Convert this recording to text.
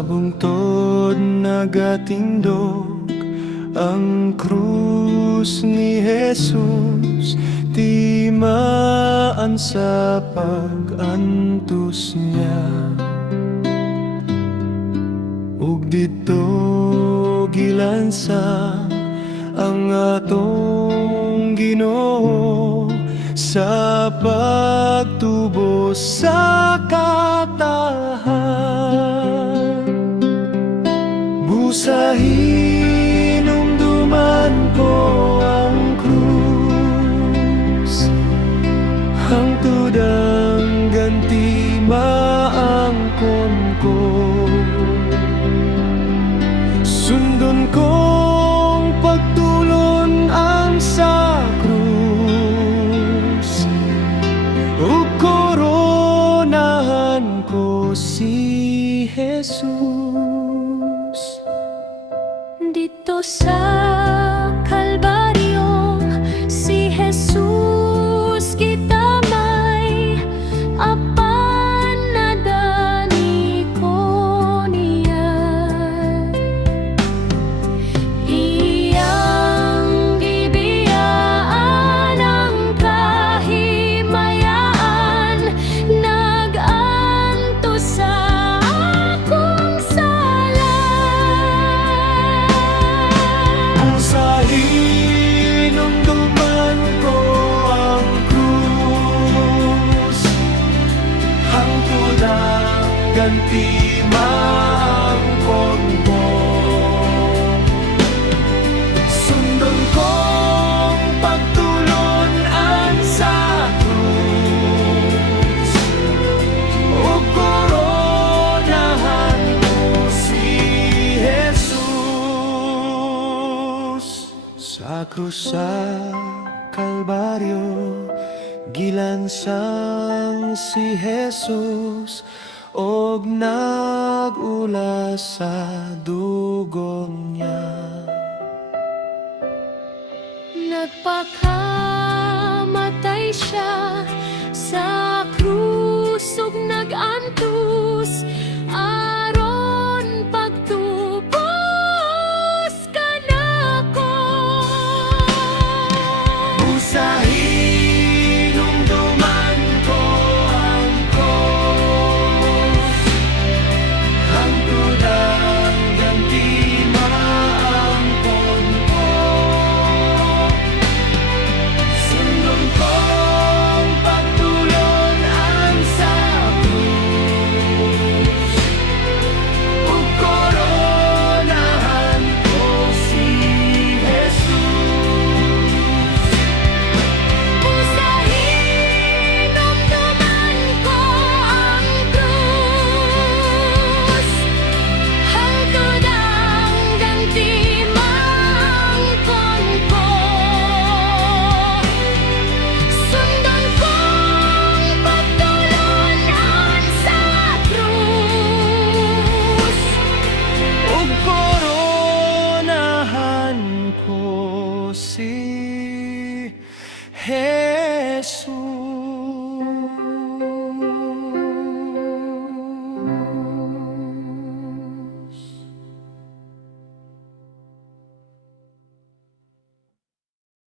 Sa bungtod nagatindog ang krus ni Jesus, timaan sa pag-antos niya. Ug dito gilansa ang atong Ginoo sa pagtubos sa katahan. Busahin umduman ko ang krus, hangtod ang ganti maangkon ko. Sundon kong pagtulon ang sa krus, ug koronahan ko si Jesus. Dito sa Kalbaryo, si Jesus gitamay, apan nadani ko niya. Iyang gibiyaan ang kahimayaan, nag-anto sa akong sala. Busahin umduman ko ang krus, hangtod ang ganti maangkon ko. Sundon kong pagtulon ang sa krus, ug koronahan ko si Jesus. Sa krus sa Kalbaryo, gilansang si Jesus, og nag-ulas sa dugon niya. Nagpakamatay siya sa krus.